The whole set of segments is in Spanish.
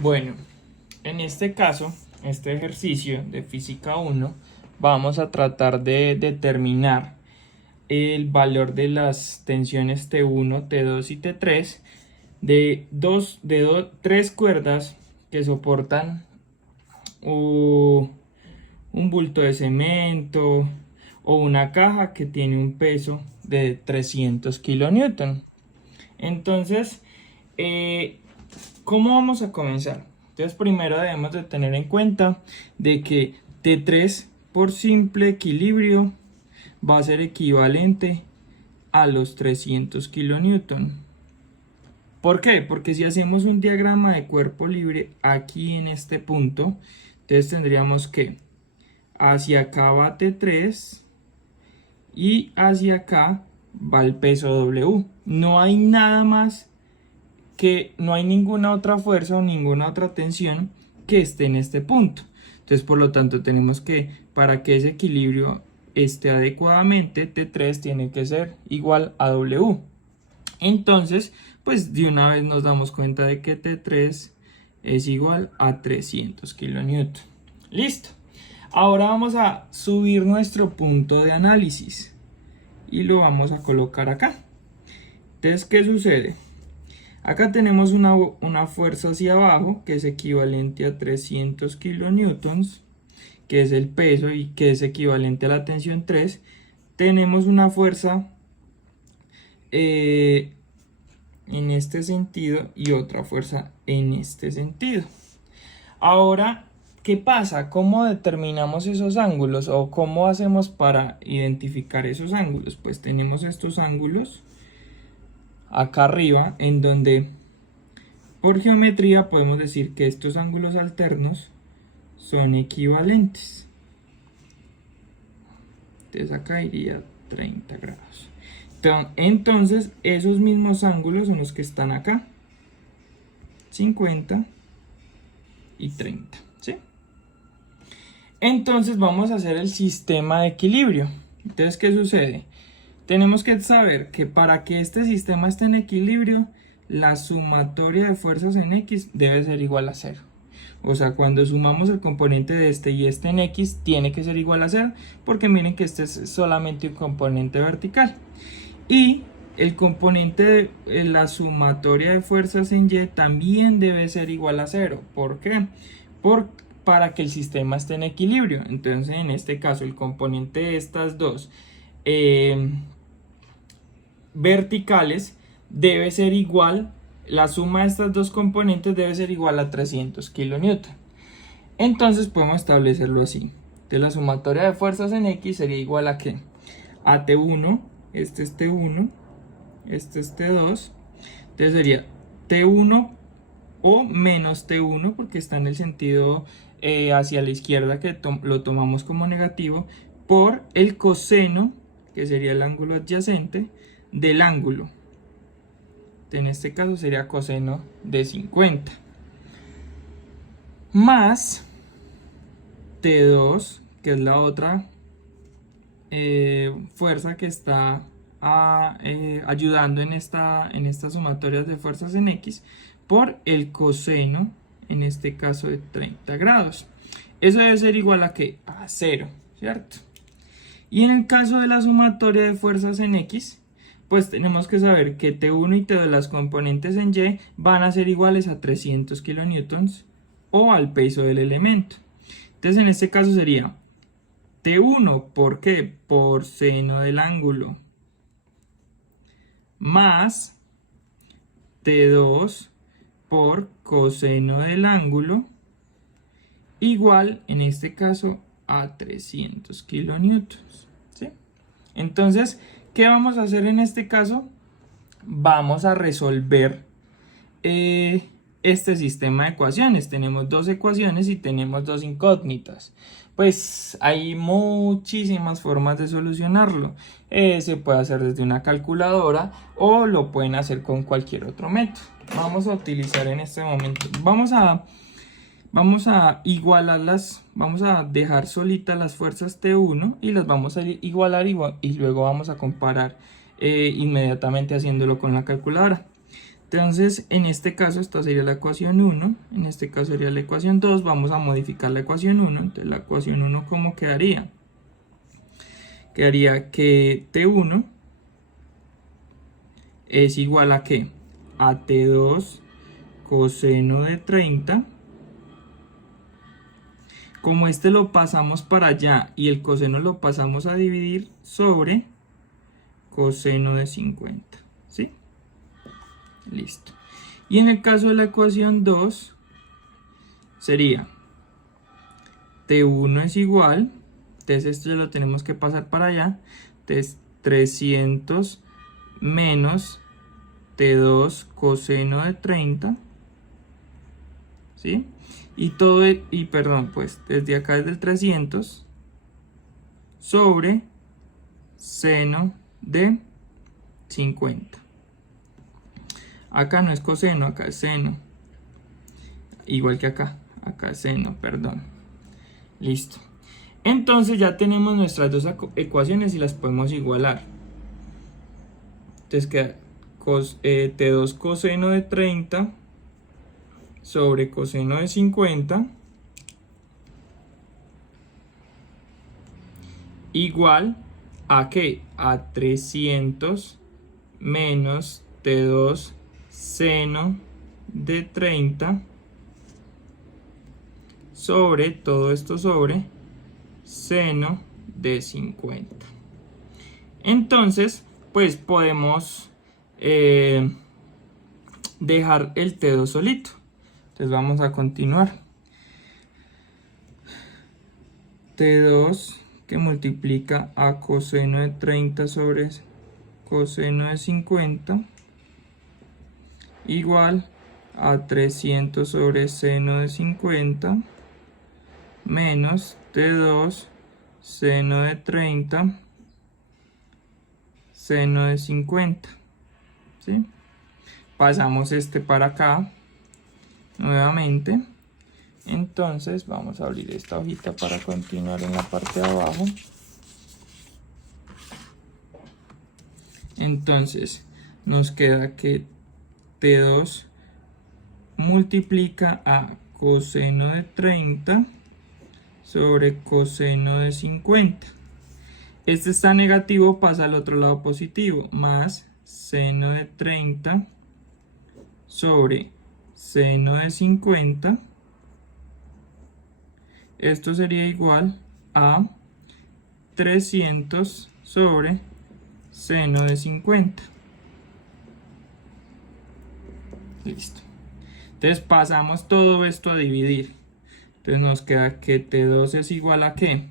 Bueno, en este caso, este ejercicio de física 1, vamos a tratar de determinar el valor de las tensiones T1, T2 y T3 de tres cuerdas que soportan un bulto de cemento o una caja que tiene un peso de 300 kilonewton. Entonces, ¿cómo vamos a comenzar? Entonces, primero debemos de tener en cuenta de que T3 por simple equilibrio va a ser equivalente a los 300 kilonewton. ¿Por qué? Porque si hacemos un diagrama de cuerpo libre aquí en este punto, entonces tendríamos que hacia acá va T3 y hacia acá va el peso W. No hay nada más no hay ninguna otra fuerza o ninguna otra tensión que esté en este punto. Entonces, por lo tanto, tenemos que, para que ese equilibrio esté adecuadamente, T3 tiene que ser igual a W. Entonces, pues de una vez nos damos cuenta de que T3 es igual a 300 kilonewton. Listo. Ahora vamos a subir nuestro punto de análisis y lo vamos a colocar acá. Entonces, ¿qué sucede? Acá tenemos una fuerza hacia abajo que es equivalente a 300 kilonewtons, que es el peso y que es equivalente a la tensión 3. Tenemos una fuerza en este sentido y otra fuerza en este sentido. Ahora, ¿qué pasa? ¿Cómo determinamos esos ángulos o cómo hacemos para identificar esos ángulos? Pues tenemos estos ángulos acá arriba, en donde por geometría podemos decir que estos ángulos alternos son equivalentes. Entonces acá iría 30 grados. Entonces esos mismos ángulos son los que están acá, 50 y 30, ¿sí? Entonces vamos a hacer el sistema de equilibrio. Entonces, ¿qué sucede? Tenemos que saber que para que este sistema esté en equilibrio, la sumatoria de fuerzas en X debe ser igual a 0. O sea, cuando sumamos el componente de este y este en X, tiene que ser igual a 0, porque miren que este es solamente un componente vertical. Y el componente de la sumatoria de fuerzas en Y también debe ser igual a 0. ¿Por qué? Para que el sistema esté en equilibrio. Entonces, en este caso, el componente de estas dos verticales debe ser igual, la suma de estas dos componentes debe ser igual a 300 kilonewton. Entonces podemos establecerlo así. Entonces la sumatoria de fuerzas en X sería igual a ¿qué? A T1, este es T1, este es T2, entonces sería T1 o menos T1 porque está en el sentido hacia la izquierda que lo tomamos como negativo, por el coseno, que sería el ángulo adyacente, del ángulo. En este caso sería coseno de 50. Más T2, que es la otra fuerza que está ayudando en estas sumatorias de fuerzas en X, por el coseno, en este caso de 30 grados. Eso debe ser igual a ¿qué? A 0, ¿cierto? Y en el caso de la sumatoria de fuerzas en X, pues tenemos que saber que T1 y T2, las componentes en Y, van a ser iguales a 300 kilonewtons o al peso del elemento. Entonces en este caso sería T1, ¿por qué? Por seno del ángulo, más T2 por coseno del ángulo, igual en este caso a 300 kilonewtons, ¿sí? Entonces, ¿qué vamos a hacer en este caso? Vamos a resolver este sistema de ecuaciones. Tenemos dos ecuaciones y tenemos dos incógnitas. Pues hay muchísimas formas de solucionarlo. Se puede hacer desde una calculadora o lo pueden hacer con cualquier otro método. Vamos a utilizar en este momento, vamos a igualarlas, vamos a dejar solitas las fuerzas T1 y las vamos a igualar y luego vamos a comparar inmediatamente haciéndolo con la calculadora. Entonces, en este caso, esta sería la ecuación 1, en este caso sería la ecuación 2, vamos a modificar la ecuación 1, entonces la ecuación 1, ¿cómo quedaría? Quedaría que T1 es igual a ¿qué? A T2 coseno de 30. Como este lo pasamos para allá y el coseno lo pasamos a dividir sobre coseno de 50, ¿sí? Listo. Y en el caso de la ecuación 2 sería T1 es igual, entonces esto ya lo tenemos que pasar para allá, entonces 300 menos T2 coseno de 30, ¿sí? Y todo, perdón, pues desde acá desde el 300 sobre seno de 50. Acá no es coseno, acá es seno. Igual que acá es seno, perdón. Listo. Entonces ya tenemos nuestras dos ecuaciones y las podemos igualar. Entonces queda T2 coseno de 30 sobre coseno de 50 igual a ¿qué? A 300 menos T2 seno de 30 sobre todo esto sobre seno de 50. Entonces, pues podemos dejar el T2 solito. Entonces vamos a continuar. T2 que multiplica a coseno de 30 sobre coseno de 50 igual a 300 sobre seno de 50 menos T2 seno de 30 seno de 50, ¿sí? Pasamos este para acá nuevamente. Entonces vamos a abrir esta hojita para continuar en la parte de abajo. Entonces nos queda que T2 multiplica a coseno de 30 sobre coseno de 50. Este está negativo, pasa al otro lado positivo, más seno de 30 sobre seno de 50. Esto sería igual a 300 sobre seno de 50. Listo. Entonces pasamos todo esto a dividir. Entonces nos queda que T2 es igual a ¿qué?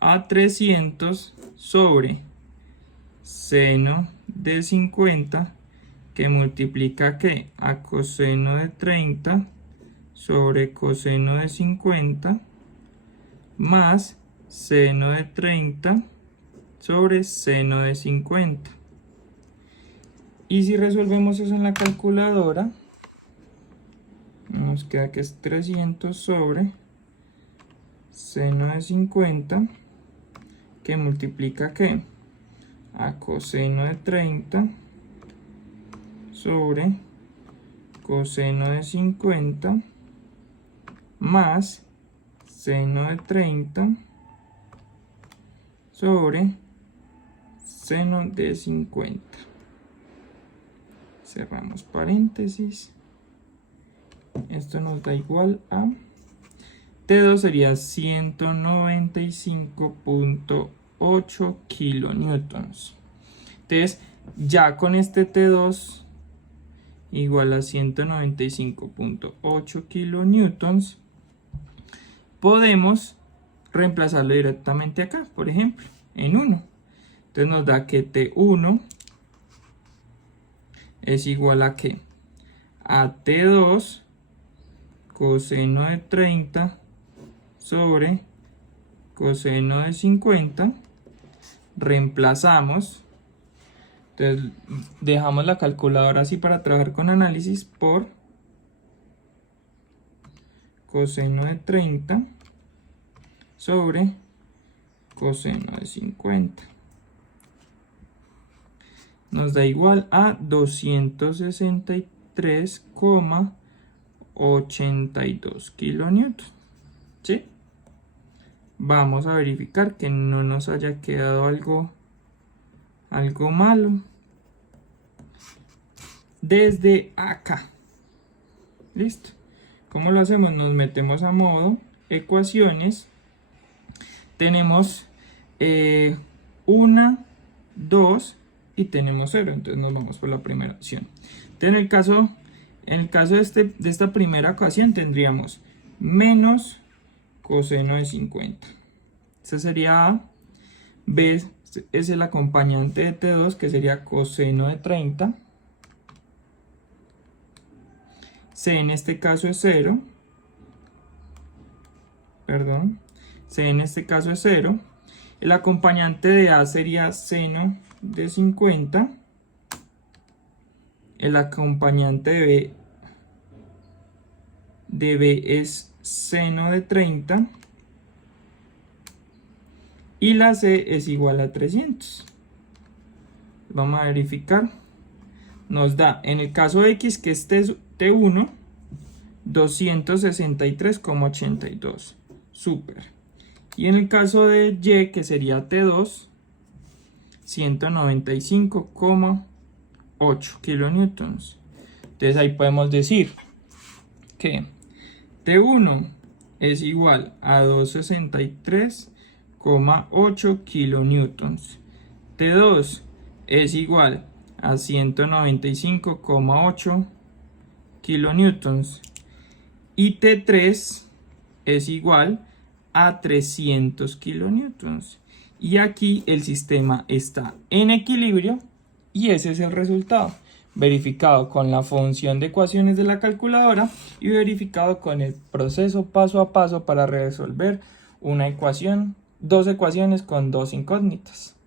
A 300 sobre seno de 50 que multiplica ¿qué? A coseno de 30 sobre coseno de 50 más seno de 30 sobre seno de 50. Y si resolvemos eso en la calculadora, nos queda que es 300 sobre seno de 50 que multiplica ¿qué? A coseno de 30 sobre coseno de 50 más seno de 30 sobre seno de 50. Cerramos paréntesis. Esto nos da igual a T2 sería 195.8 kilonewtons. Entonces, ya con este T2 igual a 195.8 kilonewtons, podemos reemplazarlo directamente acá, por ejemplo, en 1. Entonces nos da que T1 es igual a ¿qué? A T2 coseno de 30 sobre coseno de 50. Reemplazamos. Entonces dejamos la calculadora así para trabajar con análisis por coseno de 30 sobre coseno de 50. nos da igual a 263,82 kilonewtons. ¿Sí? Vamos a verificar que no nos haya quedado algo malo desde acá. Listo. ¿Cómo lo hacemos? Nos metemos a modo ecuaciones. Tenemos 1, 2 y tenemos 0. Entonces nos vamos por la primera opción. Entonces, en el caso de esta primera ecuación tendríamos menos coseno de 50. Esta sería A. B es el acompañante de T2, que sería coseno de 30. C en este caso es 0. Perdón. C en este caso es 0. El acompañante de A sería seno de 50. El acompañante de B es seno de 30. Y la C es igual a 300. Vamos a verificar. Nos da, en el caso de X, que es T1, 263,82. Súper. Y en el caso de Y, que sería T2, 195,8 kilonewtons. Entonces ahí podemos decir que T1 es igual a 263,8 kilonewtons. T2 es igual a 195,8 kilonewtons. Y T3 es igual a 300 kilonewtons. Y aquí el sistema está en equilibrio y ese es el resultado. Verificado con la función de ecuaciones de la calculadora y verificado con el proceso paso a paso para resolver una ecuación, dos ecuaciones con dos incógnitas.